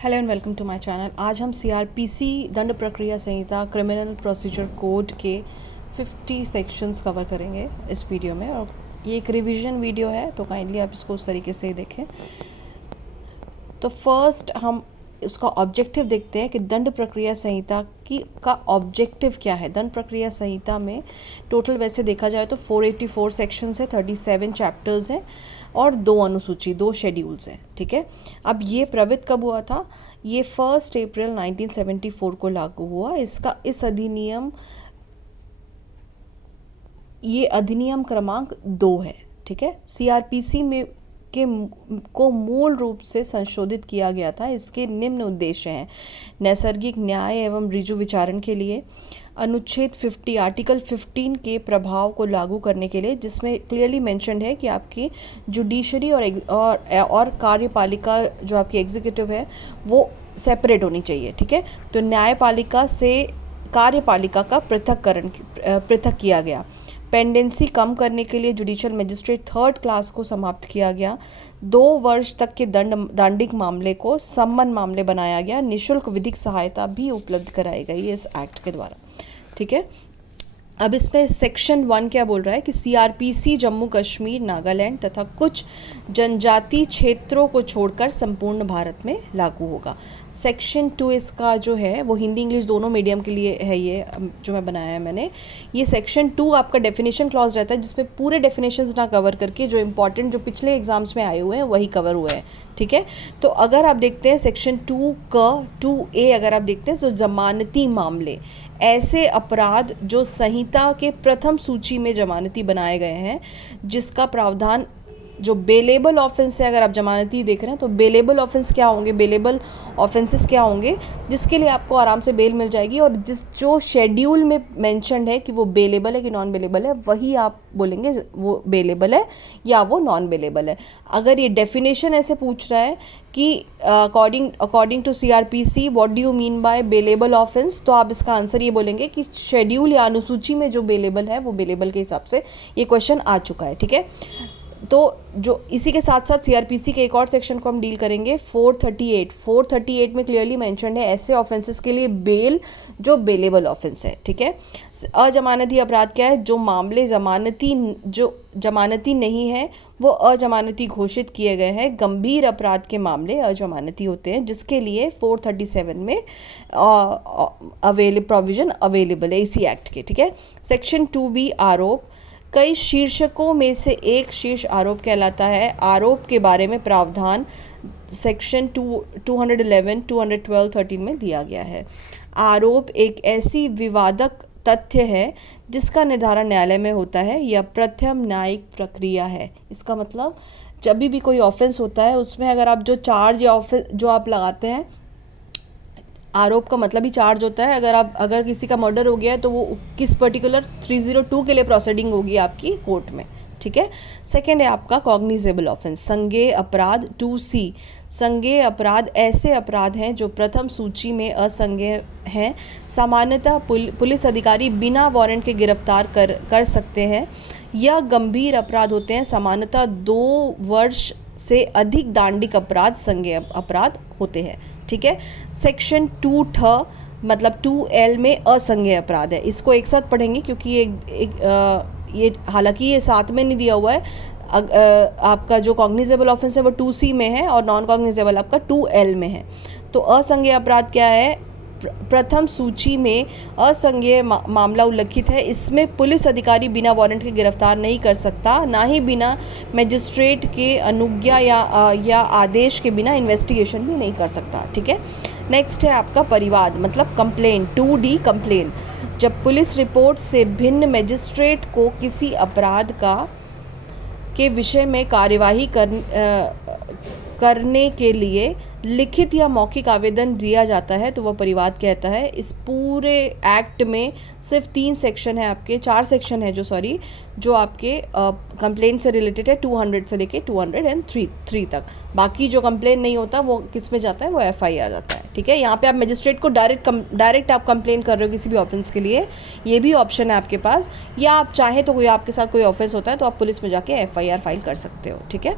Hello and welcome to my channel. आज हम CrPC दंड प्रक्रिया संहिता क्रिमिनल प्रोसीजर कोड के 50 सेक्शंस कवर करेंगे इस वीडियो में, और ये एक रिवीजन वीडियो है तो काइंडली आप इसको उस तरीके से देखें। तो फर्स्ट हम उसका ऑब्जेक्टिव देखते हैं कि दंड प्रक्रिया संहिता का ऑब्जेक्टिव क्या है। दंड प्रक्रिया संहिता में टोटल वैसे देखा जाए तो 484 सेक्शंस है, 37 चैप्टर्स हैं और 2 अनुसूची, 2 शेड्यूल्स हैं। ठीक है, अब ये प्रवृत्त कब हुआ था? ये 1 अप्रैल 1974 को लागू हुआ। ये अधिनियम क्रमांक 2 है। ठीक है, सीआरपीसी में को मूल रूप से संशोधित किया गया था। इसके निम्न उद्देश्य हैं: नैसर्गिक न्याय एवं ऋजु विचारण के लिए, अनुच्छेद 50 आर्टिकल 15 के प्रभाव को लागू करने के लिए, जिसमें क्लियरली मेंशन्ड है कि आपकी जुडिशरी और कार्यपालिका जो आपकी एग्जीक्यूटिव है वो सेपरेट होनी चाहिए। ठीक है, तो न्यायपालिका से कार्यपालिका का पृथक किया गया। पेंडेंसी कम करने के लिए जुडिशियल मजिस्ट्रेट 3rd क्लास को समाप्त किया गया। 2 वर्ष तक के दांडिक मामले को सम्मन मामले बनाया गया। निःशुल्क विधिक सहायता भी उपलब्ध कराई गई है इस एक्ट के द्वारा। ठीक है, अब इसमें सेक्शन 1 क्या बोल रहा है कि सीआरपीसी जम्मू कश्मीर, नागालैंड तथा कुछ जनजातीय क्षेत्रों को छोड़कर संपूर्ण भारत में लागू होगा। सेक्शन 2 इसका जो है वो हिंदी इंग्लिश दोनों मीडियम के लिए है। ये जो मैं बनाया है मैंने, ये सेक्शन 2 आपका डेफिनेशन क्लॉज रहता है, जिसमें पूरे डेफिनेशंस ना कवर करके जो इंपॉर्टेंट जो पिछले एग्जाम्स में आए हुए हैं वही कवर हुए हैं। ठीक है, तो अगर आप देखते हैं सेक्शन 2 का 2A अगर आप देखते हैं तो जमानती मामले, ऐसे अपराध जो संहिता के प्रथम सूची में जमानती बनाए गए हैं, जिसका प्रावधान जो बेलेबल ऑफेंस है। अगर आप जमानती देख रहे हैं तो बेलेबल ऑफेंस क्या होंगे, बेलेबल ऑफेंसेस क्या होंगे जिसके लिए आपको आराम से बेल मिल जाएगी, और जो शेड्यूल में मेंशन्ड है कि वो बेलेबल है कि नॉन बेलेबल है, वही आप बोलेंगे वो बेलेबल है या वो नॉन बेलेबल है। अगर ये डेफिनेशन ऐसे पूछ रहा है कि according to CrPC what do you mean by bailable offence, तो आप इसका आंसर ये बोलेंगे कि शेड्यूल या अनुसूची में जो बेलेबल है वो बेलेबल के हिसाब से ये क्वेश्चन आ चुका है। ठीक है, तो जो इसी के साथ साथ सीआरपीसी के एक और सेक्शन को हम डील करेंगे, 438 में क्लियरली मेंशन्ड है ऐसे ऑफेंसेस के लिए बेल जो बेलेबल ऑफेंस है। ठीक है, अजमानती अपराध क्या है? जो मामले जमानती नहीं है वो अजमानती घोषित किए गए हैं। गंभीर अपराध के मामले अजमानती होते हैं, जिसके लिए 437 में प्रोविजन अवेलेबल है इसी एक्ट के। ठीक है, सेक्शन 2B आरोप, कई शीर्षकों में से एक शीर्ष आरोप कहलाता है। आरोप के बारे में प्रावधान सेक्शन 211, 212, 13 में दिया गया है। आरोप एक ऐसी विवादक तथ्य है जिसका निर्धारण न्यायालय में होता है या प्रथम न्यायिक प्रक्रिया है। इसका मतलब जब भी कोई ऑफेंस होता है उसमें अगर आप जो चार्ज या ऑफेंस जो आप लगाते हैं, आरोप का मतलब ही चार्ज होता है। अगर किसी का मर्डर हो गया है तो वो किस पर्टिकुलर 302 के लिए प्रोसीडिंग होगी आपकी कोर्ट में। ठीक है, सेकेंड है आपका कॉग्निजेबल ऑफेंस, संज्ञेय अपराध 2C। संज्ञेय अपराध ऐसे अपराध हैं जो प्रथम सूची में असंज्ञेय हैं। सामान्यतः पुलिस अधिकारी बिना वारंट के गिरफ्तार कर सकते हैं। यह गंभीर अपराध होते हैं। सामान्यतः 2 वर्ष से अधिक दांडिक अपराध संज्ञेय अपराध होते हैं। ठीक है, सेक्शन 2 मतलब 2L में असंज्ञेय अपराध है। इसको एक साथ पढ़ेंगे क्योंकि ये हालांकि ये साथ में नहीं दिया हुआ है। आपका जो कॉग्निजेबल ऑफेंस है वो 2C में है और नॉन कॉग्निजेबल आपका 2L में है। तो असंज्ञेय अपराध क्या है? प्रथम सूची में असंज्ञेय मामला उल्लिखित है। इसमें पुलिस अधिकारी बिना वारंट के गिरफ्तार नहीं कर सकता, ना ही बिना मजिस्ट्रेट के अनुज्ञा या आदेश के बिना इन्वेस्टिगेशन भी नहीं कर सकता। ठीक है, नेक्स्ट है आपका परिवाद मतलब कंप्लेन 2D कंप्लेन। जब पुलिस रिपोर्ट से भिन्न मजिस्ट्रेट को किसी अपराध के विषय में कार्यवाही करने के लिए लिखित या मौखिक आवेदन दिया जाता है तो वह परिवाद कहता है। इस पूरे एक्ट में सिर्फ 4 सेक्शन है जो आपके कंप्लेंट से रिलेटेड है, 200 से लेके 203 तक। बाकी जो कंप्लेंट नहीं होता वो किस में जाता है? वो FIR जाता है। ठीक है, यहाँ पे आप मजिस्ट्रेट को डायरेक्ट आप कंप्लेंट कर रहे हो किसी भी ऑफेंस के लिए, ये भी ऑप्शन है आपके पास, या आप चाहें तो कोई आपके साथ कोई ऑफेंस होता है तो आप पुलिस में जाके FIR फाइल कर सकते हो। ठीक है,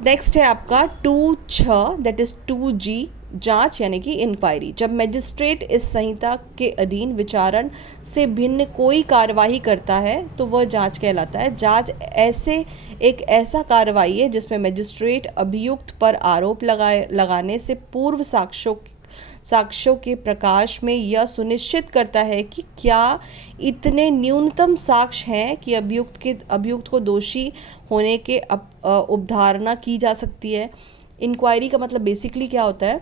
नेक्स्ट है आपका 2(6) दैट इज 2G जांच यानी कि इंक्वायरी। जब मजिस्ट्रेट इस संहिता के अधीन विचारण से भिन्न कोई कार्यवाही करता है तो वह जांच कहलाता है। जांच एक ऐसा कार्रवाई है जिसमें मजिस्ट्रेट अभियुक्त पर आरोप लगाने से पूर्व साक्ष्यों के प्रकाश में यह सुनिश्चित करता है कि क्या इतने न्यूनतम साक्ष्य हैं कि अभियुक्त को दोषी होने के अवधारणा की जा सकती है। इंक्वायरी का मतलब बेसिकली क्या होता है,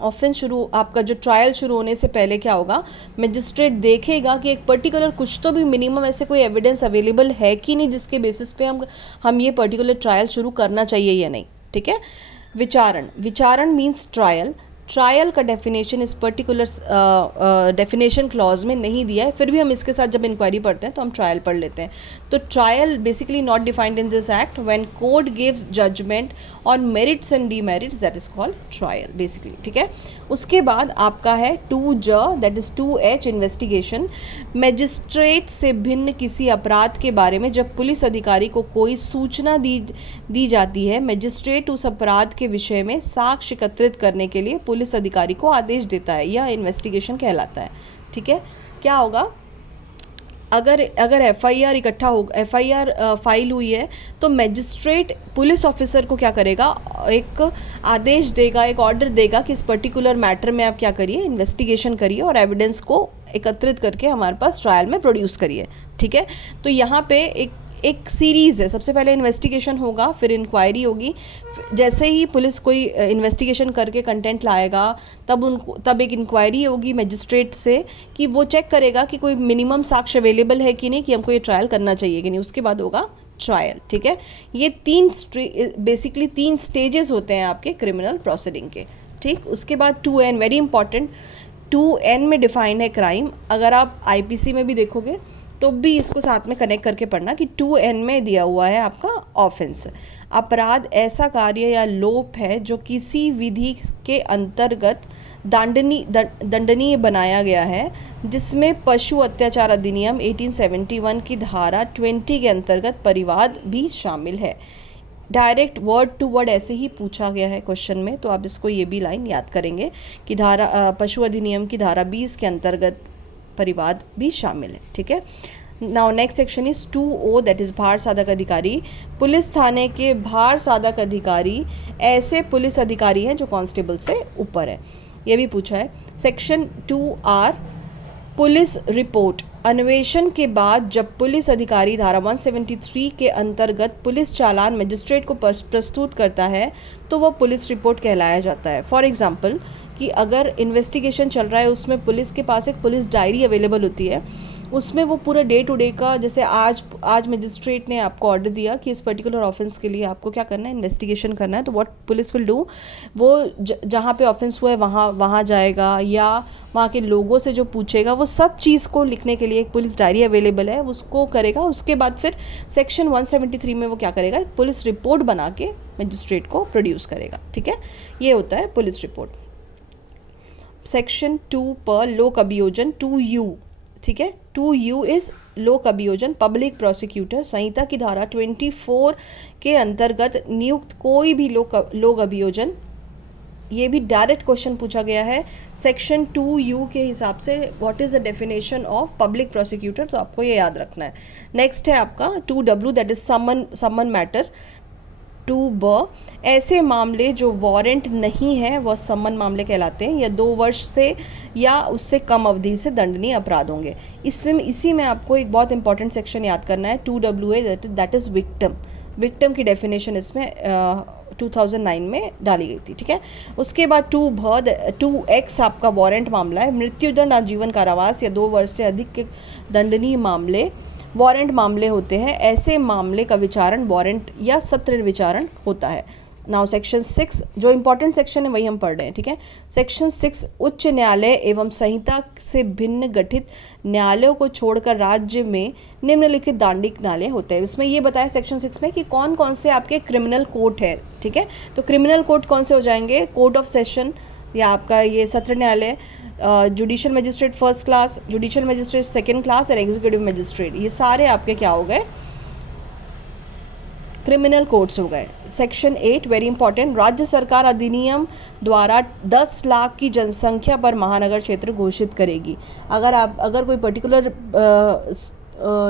आपका जो ट्रायल शुरू होने से पहले क्या होगा, मजिस्ट्रेट देखेगा कि एक पर्टिकुलर कुछ तो भी मिनिमम ऐसे कोई एविडेंस अवेलेबल है कि नहीं जिसके बेसिस पे हम ये पर्टिकुलर ट्रायल शुरू करना चाहिए या नहीं। ठीक है। विचारण मीन्स ट्रायल का डेफिनेशन इस पर्टिकुलर डेफिनेशन क्लॉज में नहीं दिया है, फिर भी हम इसके साथ जब इंक्वायरी पढ़ते हैं तो हम ट्रायल पढ़ लेते हैं। तो trial basically not defined in this act. When court gives judgement on merits and demerits that is called trial basically. ठीक है। उसके बाद आपका है 2J that is 2H investigation. Magistrate से भिन्न किसी अपराध के बारे में जब पुलिस अधिकारी को कोई सूचना दी जाती है, मजिस्ट्रेट उस अपराध के विषय में साक्ष्य एकत्रित करने के लिए पुलिस अधिकारी को आदेश देता है। यह इन्वेस्टिगेशन कहलाता है। ठीक है। क्या होगा, अगर FIR फाइल हुई है तो मजिस्ट्रेट पुलिस ऑफिसर को क्या करेगा, एक आदेश देगा, एक ऑर्डर देगा कि इस पर्टिकुलर मैटर में आप क्या करिए, इन्वेस्टिगेशन करिए और एविडेंस को एकत्रित करके हमारे पास ट्रायल में प्रोड्यूस करिए। ठीक है। तो यहाँ पे एक सीरीज़ है, सबसे पहले इन्वेस्टिगेशन होगा, फिर इंक्वायरी होगी। जैसे ही पुलिस कोई इन्वेस्टिगेशन करके कंटेंट लाएगा तब एक इंक्वायरी होगी मजिस्ट्रेट से कि वो चेक करेगा कि कोई मिनिमम साक्ष्य अवेलेबल है कि नहीं, कि हमको ये ट्रायल करना चाहिए कि नहीं। उसके बाद होगा ट्रायल। ठीक है। ये बेसिकली 3 स्टेजेस होते हैं आपके क्रिमिनल प्रोसीडिंग के। ठीक। उसके बाद 2N वेरी इंपॉर्टेंट, 2N में डिफाइंड है क्राइम। अगर आप IPC में भी देखोगे तो भी इसको साथ में कनेक्ट करके पढ़ना कि 2N में दिया हुआ है आपका ऑफेंस। अपराध ऐसा कार्य या लोप है जो किसी विधि के अंतर्गत दंडनीय बनाया गया है, जिसमें पशु अत्याचार अधिनियम 1871 की धारा 20 के अंतर्गत परिवाद भी शामिल है। डायरेक्ट वर्ड टू वर्ड ऐसे ही पूछा गया है क्वेश्चन में, तो आप इसको ये भी लाइन याद करेंगे कि पशु अधिनियम की धारा 20 के अंतर्गत परिवाद भी शामिल है। ठीक है। Now next section is 2O that is भार साधक अधिकारी। पुलिस थाने के भार साधक अधिकारी ऐसे पुलिस अधिकारी हैं जो कांस्टेबल से ऊपर है, ये भी पूछा है। Section 2R police report. अन्वेषण के बाद जब पुलिस अधिकारी धारा 173 के अंतर्गत पुलिस चालान मजिस्ट्रेट को प्रस्तुत करता है तो वह पुलिस रिपोर्ट कहलाया जाता है। फॉर एग्जाम्पल कि अगर इन्वेस्टिगेशन चल रहा है, उसमें पुलिस के पास एक पुलिस डायरी अवेलेबल होती है, उसमें वो पूरा डे टू डे का, जैसे आज मजिस्ट्रेट ने आपको ऑर्डर दिया कि इस पर्टिकुलर ऑफेंस के लिए आपको क्या करना है, इन्वेस्टिगेशन करना है, तो व्हाट पुलिस विल डू, वो जहाँ पे ऑफेंस हुआ है वहाँ जाएगा या वहाँ के लोगों से जो पूछेगा, वो सब चीज़ को लिखने के लिए एक पुलिस डायरी अवेलेबल है, उसको करेगा। उसके बाद फिर सेक्शन 173 में वो क्या करेगा, एक पुलिस रिपोर्ट बना के मजिस्ट्रेट को प्रोड्यूस करेगा। ठीक है। ये होता है पुलिस रिपोर्ट। सेक्शन 2 पर लोक अभियोजन 2U। ठीक है। 2U इज लोक अभियोजन। पब्लिक प्रोसिक्यूटर संहिता की धारा 24 के अंतर्गत नियुक्त कोई भी लोक अभियोजन, ये भी डायरेक्ट क्वेश्चन पूछा गया है सेक्शन 2U के हिसाब से, what is the definition of public prosecutor, तो आपको ये याद रखना है। नेक्स्ट है आपका 2W that is someone matter. 2B ऐसे मामले जो वारंट नहीं है वह सम्मन मामले कहलाते हैं, या 2 वर्ष से या उससे कम अवधि से दंडनीय अपराध होंगे। इसी में आपको एक बहुत इंपॉर्टेंट सेक्शन याद करना है 2WA दैट इज़ विक्टिम की डेफिनेशन इसमें 2009 में डाली गई थी। ठीक है। उसके बाद 2X आपका वारंट मामला है। मृत्युदंड, आजीवन कारावास या 2 वर्ष से अधिक के दंडनीय मामले वारंट मामले होते हैं। ऐसे मामले का विचारण वारंट या सत्र विचारण होता है। नाउ सेक्शन 6 जो इंपॉर्टेंट सेक्शन है वही हम पढ़ रहे हैं। ठीक है। सेक्शन 6 उच्च न्यायालय एवं संहिता से भिन्न गठित न्यायालयों को छोड़कर राज्य में निम्नलिखित दांडिक न्यायालय होते हैं। इसमें ये बताया सेक्शन 6 में कि कौन कौन से आपके क्रिमिनल कोर्ट है। ठीक है। तो क्रिमिनल कोर्ट कौन से हो जाएंगे, कोर्ट ऑफ सेशन या आपका ये सत्र न्यायालय, judicial magistrate first class, judicial magistrate second class और एग्जीक्यूटिव मजिस्ट्रेट, ये सारे आपके क्या हो गए, क्रिमिनल कोर्ट्स हो गए। सेक्शन 8 वेरी इंपॉर्टेंट, राज्य सरकार अधिनियम द्वारा 10 लाख की जनसंख्या पर महानगर क्षेत्र घोषित करेगी। अगर कोई पर्टिकुलर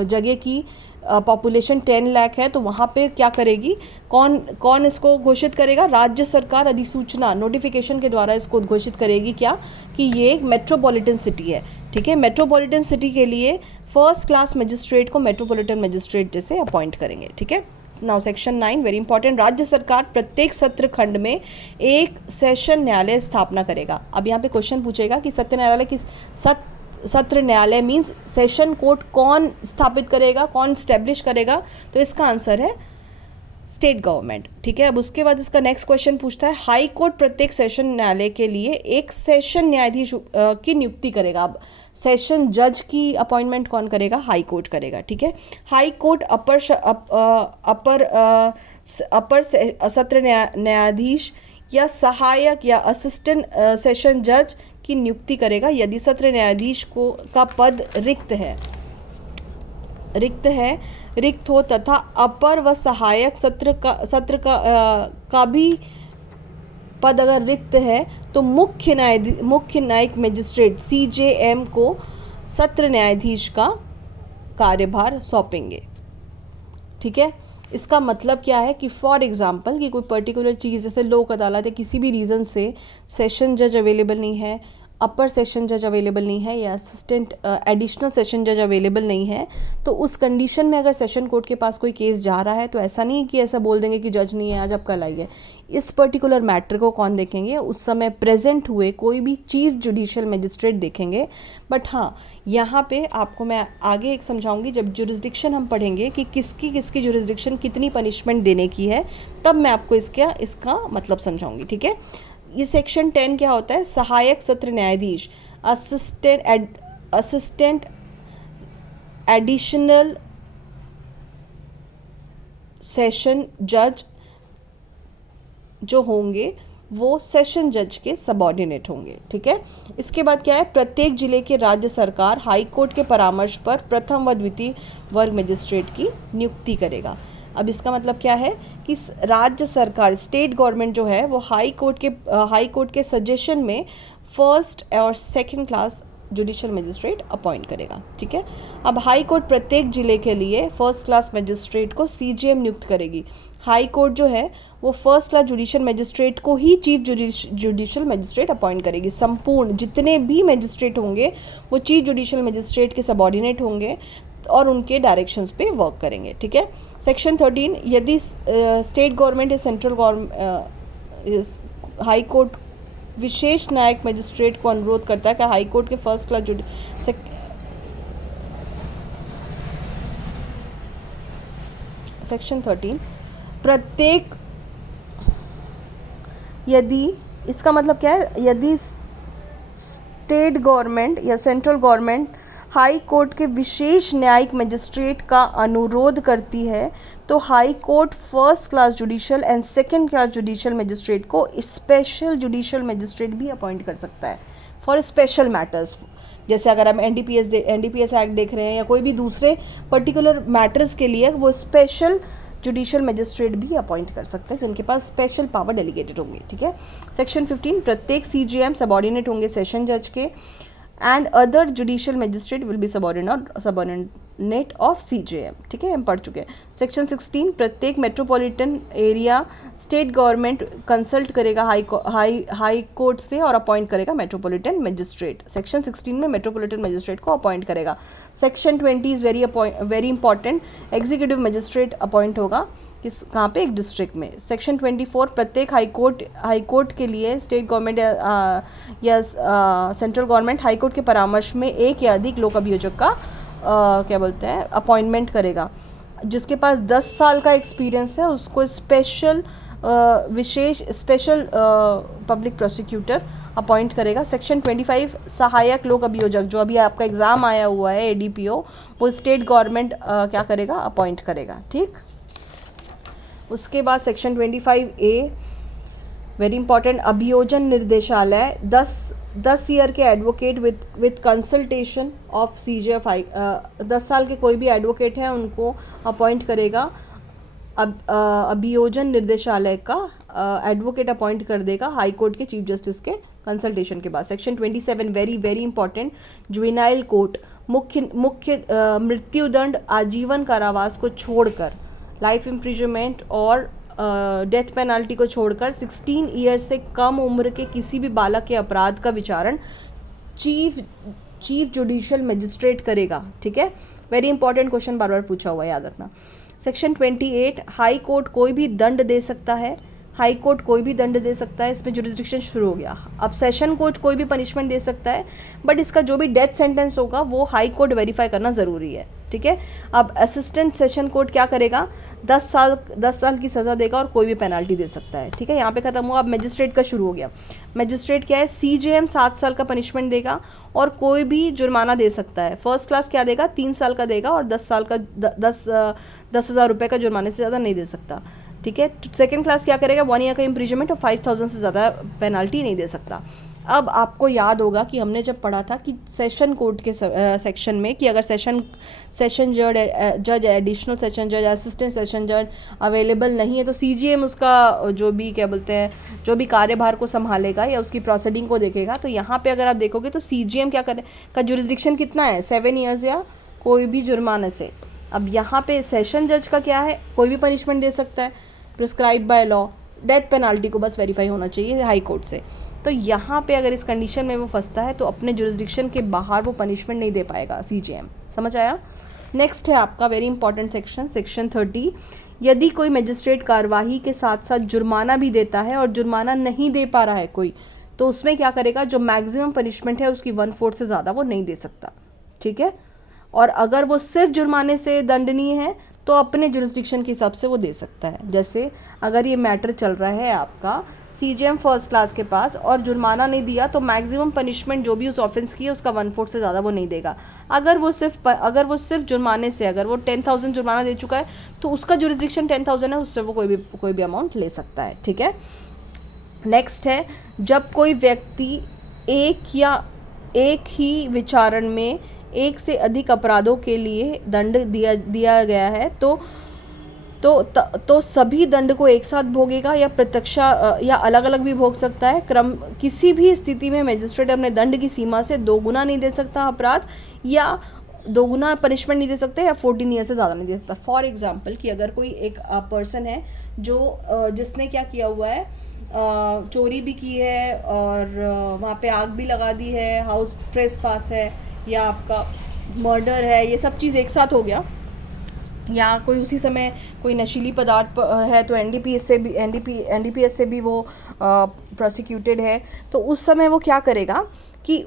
जगह की पॉपुलेशन 10 लाख है तो वहाँ पे क्या करेगी, कौन इसको घोषित करेगा? राज्य सरकार अधिसूचना नोटिफिकेशन के द्वारा इसको घोषित करेगी क्या, कि ये एक मेट्रोपॉलिटन सिटी है। ठीक है, मेट्रोपॉलिटन सिटी के लिए फर्स्ट क्लास मजिस्ट्रेट को मेट्रोपॉलिटन मजिस्ट्रेट जैसे अपॉइंट करेंगे। ठीक है, नाउ सेक्शन 9 वेरी इंपॉर्टेंट, राज्य सरकार प्रत्येक सत्र खंड में एक सेशन न्यायालय स्थापना करेगा। अब यहाँ पे क्वेश्चन पूछेगा कि सत्र न्यायालय की सत्र न्यायालय मीन्स सेशन कोर्ट कौन स्थापित करेगा, कौन स्टैब्लिश करेगा? तो इसका आंसर है स्टेट गवर्नमेंट। ठीक है, अब उसके बाद इसका नेक्स्ट क्वेश्चन पूछता है, हाई कोर्ट प्रत्येक सेशन न्यायालय के लिए एक सेशन न्यायाधीश की नियुक्ति करेगा। अब सेशन जज की अपॉइंटमेंट कौन करेगा? हाई कोर्ट करेगा। ठीक है, हाई कोर्ट अपर सत्र न्यायाधीश या सहायक या असिस्टेंट सेशन जज की नियुक्ति करेगा यदि सत्र न्यायाधीश का पद रिक्त हो तथा अपर व सहायक सत्र का भी पद अगर रिक्त है तो मुख्य न्यायिक मजिस्ट्रेट CJM को सत्र न्यायाधीश का कार्यभार सौंपेंगे। ठीक है, इसका मतलब क्या है कि फॉर एग्जांपल कि कोई पर्टिकुलर चीज़ जैसे लोक अदालत है, किसी भी रीज़न से सेशन जज अवेलेबल नहीं है, अपर सेशन जज अवेलेबल नहीं है या असिस्टेंट एडिशनल सेशन जज अवेलेबल नहीं है, तो उस कंडीशन में अगर सेशन कोर्ट के पास कोई केस जा रहा है तो ऐसा नहीं कि ऐसा बोल देंगे कि जज नहीं है, आज आप कल आइए। इस पर्टिकुलर मैटर को कौन देखेंगे? उस समय प्रेजेंट हुए कोई भी चीफ जुडिशियल मजिस्ट्रेट देखेंगे। बट हाँ, यहाँ पे आपको मैं आगे एक समझाऊंगी, जब जुरिस्डिक्शन हम पढ़ेंगे कि किसकी जुरिस्डिक्शन कितनी पनिशमेंट देने की है, तब मैं आपको इसका मतलब समझाऊंगी। ठीक है, ये सेक्शन 10 क्या होता है? सहायक सत्र न्यायाधीश, असिस्टेंट एडिशनल सेशन जज जो होंगे वो सेशन जज के सबऑर्डिनेट होंगे। ठीक है, इसके बाद क्या है? प्रत्येक जिले के राज्य सरकार हाई कोर्ट के परामर्श पर प्रथम व द्वितीय वर्ग मजिस्ट्रेट की नियुक्ति करेगा। अब इसका मतलब क्या है कि राज्य सरकार स्टेट गवर्नमेंट जो है वो हाई कोर्ट के सजेशन में फर्स्ट और second class judicial magistrate appoint करेगा। ठीक है, अब हाई कोर्ट प्रत्येक जिले के लिए फर्स्ट क्लास मजिस्ट्रेट को CJM नियुक्त करेगी। हाई कोर्ट जो है वो फर्स्ट क्लास जुडिशियल मजिस्ट्रेट को ही चीफ जुडिशियल मजिस्ट्रेट अपॉइंट करेगी। संपूर्ण जितने भी मजिस्ट्रेट होंगे वो चीफ जुडिशियल मजिस्ट्रेट के सबऑर्डिनेट होंगे और उनके डायरेक्शंस पे वर्क करेंगे। ठीक है, सेक्शन 13, यदि स्टेट गवर्नमेंट या सेंट्रल गवर्नमेंट हाई कोर्ट विशेष न्यायिक मजिस्ट्रेट को अनुरोध करता है कि हाई कोर्ट के फर्स्ट क्लास सेक्शन 13 प्रत्येक, यदि इसका मतलब क्या है? यदि स्टेट गवर्नमेंट या सेंट्रल गवर्नमेंट हाई कोर्ट के विशेष न्यायिक मजिस्ट्रेट का अनुरोध करती है तो high court first class judicial and second class judicial magistrate को स्पेशल जुडिशियल मजिस्ट्रेट भी अपॉइंट कर सकता है फॉर स्पेशल मैटर्स। जैसे अगर हम NDPS एक्ट देख रहे हैं या कोई भी दूसरे पर्टिकुलर मैटर्स के लिए वो स्पेशल जुडिशियल मजिस्ट्रेट भी अपॉइंट कर सकते हैं जिनके पास स्पेशल पावर डेलीगेटेड होंगे। ठीक है, सेक्शन 15, प्रत्येक CJM सबऑर्डिनेट होंगे सेशन जज के and other judicial magistrate will be subordinate of CJM। ठीक है, हम पढ़ चुके हैं। सेक्शन 16, प्रत्येक metropolitan area state government consult करेगा हाई कोर्ट से और अपॉइंट करेगा मेट्रोपॉलिटन मजिस्ट्रेट। सेक्शन 16 में मेट्रोपॉलिटन मजिस्ट्रेट को अपॉइंट करेगा। Section 20 is very important, executive magistrate appoint होगा कहाँ पे? एक डिस्ट्रिक्ट में। सेक्शन 24, प्रत्येक हाई कोर्ट के लिए स्टेट गवर्नमेंट या सेंट्रल गवर्नमेंट हाई कोर्ट के परामर्श में एक या अधिक लोक अभियोजक का क्या बोलते हैं अपॉइंटमेंट करेगा। जिसके पास 10 साल का एक्सपीरियंस है उसको स्पेशल पब्लिक प्रोसिक्यूटर अपॉइंट करेगा। सेक्शन 25, सहायक लोक अभियोजक, जो अभी आपका एग्ज़ाम आया हुआ है ADPO, वो स्टेट गवर्नमेंट क्या करेगा? अपॉइंट करेगा। ठीक, उसके बाद सेक्शन 25A वेरी इंपॉर्टेंट, अभियोजन निर्देशालय 10 ईयर के advocate with consultation of CJF 10 साल के कोई भी एडवोकेट हैं उनको अपॉइंट करेगा अभियोजन निर्देशालय का एडवोकेट अपॉइंट कर देगा हाई कोर्ट के चीफ जस्टिस के कंसल्टेशन के बाद। Section 27 very very important, juvenile court, मुख्य मृत्युदंड, आजीवन कारावास को छोड़कर, लाइफ इम्प्रिजनमेंट और डेथ पेनाल्टी को छोड़कर 16 ईयर से कम उम्र के किसी भी बालक के अपराध का विचारण चीफ जुडिशियल मजिस्ट्रेट करेगा। ठीक है, वेरी इंपॉर्टेंट क्वेश्चन बार बार पूछा हुआ है, याद रखना। सेक्शन 28, हाई कोर्ट कोई भी दंड दे सकता है, हाई कोर्ट कोई भी दंड दे सकता है, इसमें जुरिस्डिक्शन शुरू हो गया। अब सेशन कोर्ट कोई भी पनिशमेंट दे सकता है, बट इसका जो भी डेथ सेंटेंस होगा वो हाई कोर्ट वेरीफाई करना ज़रूरी है। ठीक है, अब असिस्टेंट सेशन कोर्ट क्या करेगा, 10 साल की सज़ा देगा और कोई भी पेनाल्टी दे सकता है। ठीक है, यहाँ पे खत्म हुआ। अब मजिस्ट्रेट का शुरू हो गया। मजिस्ट्रेट क्या है, CJM 7 साल का पनिशमेंट देगा और कोई भी जुर्माना दे सकता है। फर्स्ट क्लास क्या देगा, 3 साल का देगा और 10,000 रुपये का जुर्माने से ज़्यादा नहीं दे सकता। ठीक है, सेकेंड क्लास क्या करेगा, 1 ईयर का इम्प्रिजनमेंट और 5,000 से ज़्यादा पेनाल्टी नहीं दे सकता। अब आपको याद होगा कि हमने जब पढ़ा था कि सेशन कोर्ट के सेक्शन में कि अगर सेशन जज, एडिशनल सेशन जज, असिस्टेंट सेशन जज अवेलेबल नहीं है तो CJM उसका जो भी क्या बोलते हैं, जो भी कार्यभार को संभालेगा या उसकी प्रोसीडिंग को देखेगा। तो यहाँ पे अगर आप देखोगे तो CJM क्या करे का जुरिस्डिक्शन कितना है, 7 ईयर्स या कोई भी जुर्माने से। अब यहाँ पे सेशन जज का क्या है, कोई भी पनिशमेंट दे सकता है prescribe by law, death penalty को बस वेरीफाई होना चाहिए हाई कोर्ट से। तो यहाँ पे अगर इस कंडीशन में वो फंसता है तो अपने जुरिस्डिक्शन के बाहर वो पनिशमेंट नहीं दे पाएगा CJM। समझ आया। नेक्स्ट है आपका वेरी इंपॉर्टेंट सेक्शन, सेक्शन 30, यदि कोई मजिस्ट्रेट कार्यवाही के साथ साथ जुर्माना भी देता है और जुर्माना नहीं दे पा रहा है कोई, तो उसमें क्या करेगा, जो मैक्सिमम पनिशमेंट है उसकी 1/4 से ज़्यादा वो नहीं दे सकता। ठीक है, और अगर वो सिर्फ जुर्माने से दंडनीय है तो अपने जुरिस्डिक्शन के हिसाब से वो दे सकता है। जैसे अगर ये मैटर चल रहा है आपका CJM फर्स्ट क्लास के पास और जुर्माना नहीं दिया तो मैक्सिमम पनिशमेंट जो भी उस ऑफेंस की है उसका 1/4 से ज़्यादा वो नहीं देगा। अगर वो सिर्फ जुर्माने से, अगर वो 10,000 जुर्माना दे चुका है तो उसका जुरिस्डिक्शन 10,000 है, उससे वो कोई भी अमाउंट ले सकता है। ठीक है, नेक्स्ट है, जब कोई व्यक्ति एक ही विचारण में एक से अधिक अपराधों के लिए दंड दिया गया है तो सभी दंड को एक साथ भोगेगा या प्रत्यक्ष या अलग अलग भी भोग सकता है। किसी भी स्थिति में मजिस्ट्रेट अपने दंड की सीमा से 2 गुना नहीं दे सकता अपराध, या 2 गुना पनिशमेंट नहीं दे सकते, या 14 ईयर से ज़्यादा नहीं दे सकता। फॉर एग्जाम्पल कि अगर कोई एक पर्सन है जिसने क्या किया हुआ है, चोरी भी की है और वहाँ पे आग भी लगा दी है, हाउस ट्रेसपास है या आपका मर्डर है, ये सब चीज़ एक साथ हो गया, या कोई उसी समय कोई नशीली पदार्थ है तो NDPS से भी वो प्रोसिक्यूटेड है, तो उस समय वो क्या करेगा कि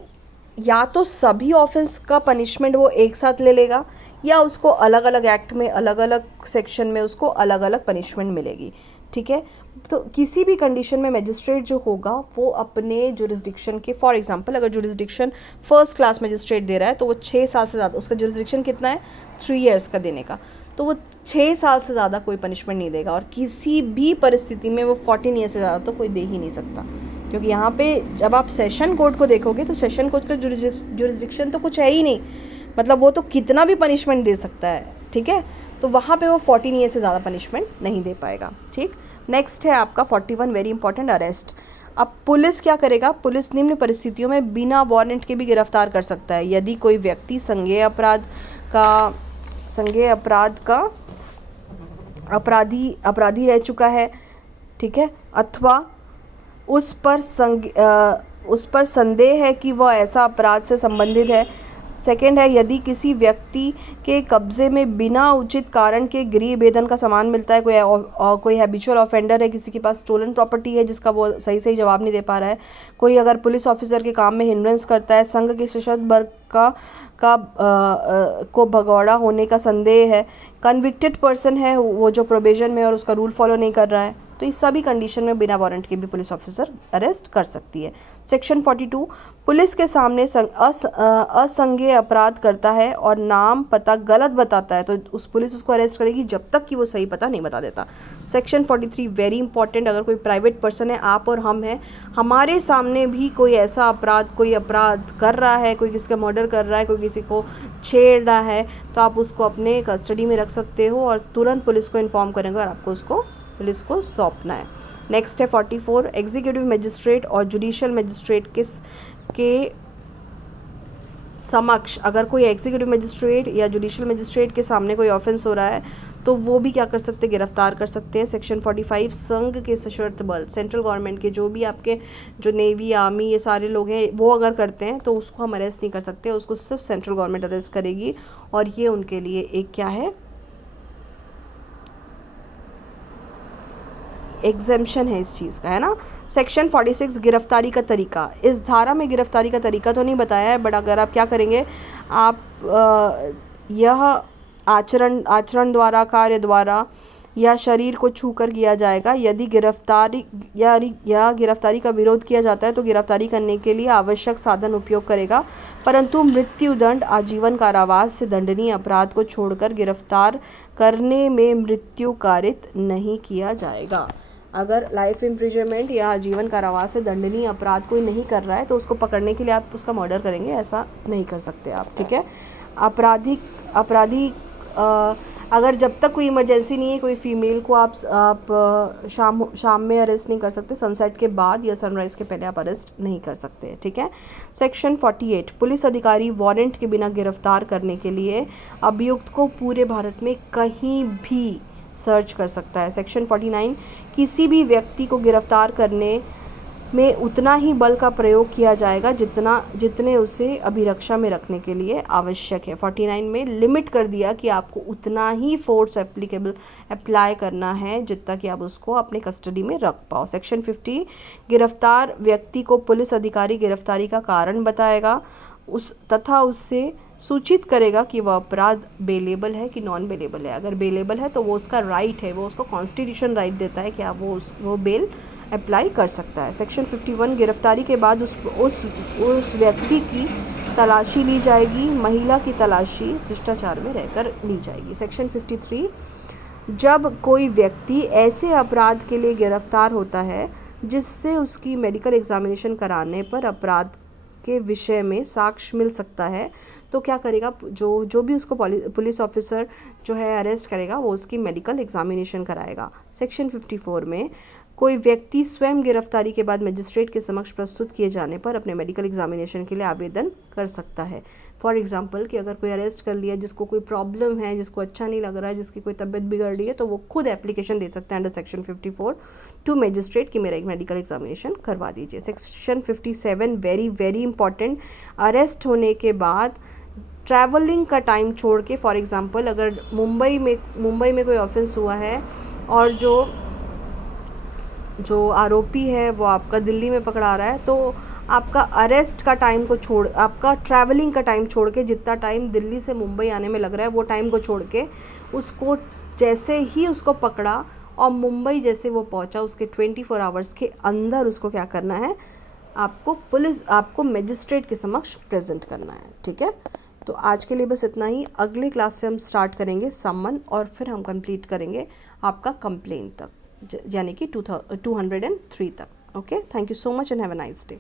या तो सभी ऑफेंस का पनिशमेंट वो एक साथ ले लेगा या उसको अलग अलग एक्ट में, अलग अलग सेक्शन में उसको अलग अलग पनिशमेंट मिलेगी। ठीक है, तो किसी भी कंडीशन में मजिस्ट्रेट जो होगा वो अपने जुरिस्डिक्शन के, फॉर एग्जांपल अगर जुरिस्डिक्शन फर्स्ट क्लास मजिस्ट्रेट दे रहा है तो वो 6 साल से ज़्यादा, उसका जुरिस्डिक्शन कितना है 3 इयर्स का देने का, तो वो 6 साल से ज़्यादा कोई पनिशमेंट नहीं देगा और किसी भी परिस्थिति में वो 14 ईयर से ज़्यादा तो कोई दे ही नहीं सकता। क्योंकि यहाँ पे जब आप सेशन कोर्ट को देखोगे तो सेशन कोर्ट का जुरिस्डिक्शन तो कुछ है ही नहीं, मतलब वो तो कितना भी पनिशमेंट दे सकता है। ठीक है, तो वहाँ पे वो 14 ईयर से ज़्यादा पनिशमेंट नहीं दे पाएगा। ठीक, नेक्स्ट है आपका 41 वेरी इंपॉर्टेंट, अरेस्ट। अब पुलिस क्या करेगा, पुलिस निम्न परिस्थितियों में बिना वारंट के भी गिरफ्तार कर सकता है। यदि कोई व्यक्ति संज्ञेय अपराध का अपराधी रह चुका है, ठीक है, अथवा उस पर संदेह है कि वह ऐसा अपराध से संबंधित है। सेकेंड है, यदि किसी व्यक्ति के कब्जे में बिना उचित कारण के गृह भेदन का सामान मिलता है, कोई हैबिचुअल ऑफेंडर है, किसी के पास स्टोलन प्रॉपर्टी है जिसका वो सही जवाब नहीं दे पा रहा है, कोई अगर पुलिस ऑफिसर के काम में हिंड्रेंस करता है, संघ के सशस्त्र वर्ग को भगौड़ा होने का संदेह है, कन्विक्टेड पर्सन है वो जो प्रोबेशन में और उसका रूल फॉलो नहीं कर रहा है, तो इस सभी कंडीशन में बिना वारंट के भी पुलिस ऑफिसर अरेस्ट कर सकती है। सेक्शन 42, पुलिस के सामने असंज्ञेय अपराध करता है और नाम पता गलत बताता है तो पुलिस उसको अरेस्ट करेगी जब तक कि वो सही पता नहीं बता देता। सेक्शन 43 वेरी इंपॉर्टेंट, अगर कोई प्राइवेट पर्सन है, आप और हम हैं, हमारे सामने भी कोई ऐसा कोई अपराध कर रहा है, कोई किसी का मर्डर कर रहा है, कोई किसी को छेड़ रहा है, तो आप उसको अपने कस्टडी में रख सकते हो और तुरंत पुलिस को इन्फॉर्म करेंगे और आपको उसको पुलिस को सौंपना है। नेक्स्ट है 44, एग्जीक्यूटिव मजिस्ट्रेट और जुडिशियल मजिस्ट्रेट के समक्ष अगर कोई एग्जीक्यूटिव मजिस्ट्रेट या जुडिशियल मजिस्ट्रेट के सामने कोई ऑफेंस हो रहा है तो वो भी क्या कर सकते हैं, गिरफ्तार कर सकते हैं। सेक्शन 45, संघ के सशस्त्र बल, सेंट्रल गवर्नमेंट के जो भी आपके जो नेवी, आर्मी, ये सारे लोग हैं, वो अगर करते हैं तो उसको हम अरेस्ट नहीं कर सकते, उसको सिर्फ सेंट्रल गवर्नमेंट अरेस्ट करेगी और ये उनके लिए एक क्या है, एग्जेम्पशन है इस चीज़ का, है ना। सेक्शन 46, गिरफ्तारी का तरीका। इस धारा में गिरफ्तारी का तरीका तो नहीं बताया है, बट अगर आप क्या करेंगे, आप यह आचरण द्वारा, कार्य द्वारा या शरीर को छूकर किया जाएगा। यदि गिरफ्तारी या गिरफ्तारी का विरोध किया जाता है तो गिरफ्तारी करने के लिए आवश्यक साधन उपयोग करेगा, परंतु मृत्युदंड, आजीवन कारावास से दंडनीय अपराध को छोड़कर गिरफ्तार करने में मृत्यु कारित नहीं किया जाएगा। अगर लाइफ इम्प्रिजनमेंट या आजीवन कारावास से दंडनीय अपराध कोई नहीं कर रहा है तो उसको पकड़ने के लिए आप उसका मर्डर करेंगे, ऐसा नहीं कर सकते आप, ठीक है। अपराधी अगर जब तक कोई इमरजेंसी नहीं है, कोई फीमेल को आप शाम में अरेस्ट नहीं कर सकते, सनसेट के बाद या सनराइज के पहले आप अरेस्ट नहीं कर सकते, ठीक है। सेक्शन 48, पुलिस अधिकारी वारंट के बिना गिरफ्तार करने के लिए अभियुक्त को पूरे भारत में कहीं भी सर्च कर सकता है। सेक्शन 49, किसी भी व्यक्ति को गिरफ्तार करने में उतना ही बल का प्रयोग किया जाएगा जितने उसे अभिरक्षा में रखने के लिए आवश्यक है। 49 में लिमिट कर दिया कि आपको उतना ही फोर्स अप्लाई करना है जितना कि आप उसको अपने कस्टडी में रख पाओ। सेक्शन 50, गिरफ्तार व्यक्ति को पुलिस अधिकारी गिरफ्तारी का कारण बताएगा तथा उससे सूचित करेगा कि वह अपराध बेलेबल है कि नॉन बेलेबल है। अगर बेलेबल है तो वो उसका राइट है, वो उसको कॉन्स्टिट्यूशन राइट देता है कि आप वो बेल अप्लाई कर सकता है। सेक्शन 51, गिरफ्तारी के बाद उस व्यक्ति की तलाशी ली जाएगी, महिला की तलाशी शिष्टाचार में रहकर ली जाएगी। सेक्शन 53, जब कोई व्यक्ति ऐसे अपराध के लिए गिरफ्तार होता है जिससे उसकी मेडिकल एग्जामिनेशन कराने पर अपराध के विषय में साक्ष्य मिल सकता है तो क्या करेगा, जो भी उसको पुलिस ऑफिसर जो है अरेस्ट करेगा वो उसकी मेडिकल एग्जामिनेशन कराएगा। सेक्शन 54 में कोई व्यक्ति स्वयं गिरफ्तारी के बाद मजिस्ट्रेट के समक्ष प्रस्तुत किए जाने पर अपने मेडिकल एग्जामिनेशन के लिए आवेदन कर सकता है। फॉर एग्जांपल कि अगर कोई अरेस्ट कर लिया, जिसको कोई प्रॉब्लम है, जिसको अच्छा नहीं लग रहा है, जिसकी कोई तबीयत बिगड़ रही है, तो वो खुद एप्लीकेशन दे सकते हैं अंडर सेक्शन 54 टू मजिस्ट्रेट कि मेरा एक मेडिकल एग्जामिनेशन करवा दीजिए। Section 57 very very important, arrest होने के बाद ट्रैवलिंग का टाइम छोड़ के, फॉर एग्जांपल अगर मुंबई में कोई ऑफेंस हुआ है और जो आरोपी है वो आपका दिल्ली में पकड़ा रहा है, तो आपका अरेस्ट का टाइम को छोड़, आपका ट्रैवलिंग का टाइम छोड़ के, जितना टाइम दिल्ली से मुंबई आने में लग रहा है वो टाइम को छोड़ के, उसको जैसे ही उसको पकड़ा और मुंबई जैसे वो पहुंचा, उसके 24 आवर्स के अंदर उसको क्या करना है, आपको मजिस्ट्रेट के समक्ष प्रेजेंट करना है, ठीक है। तो आज के लिए बस इतना ही। अगले क्लास से हम स्टार्ट करेंगे समन और फिर हम कंप्लीट करेंगे आपका कंप्लेंट तक, यानी कि 203 तक। Okay, thank you so much and have a nice day.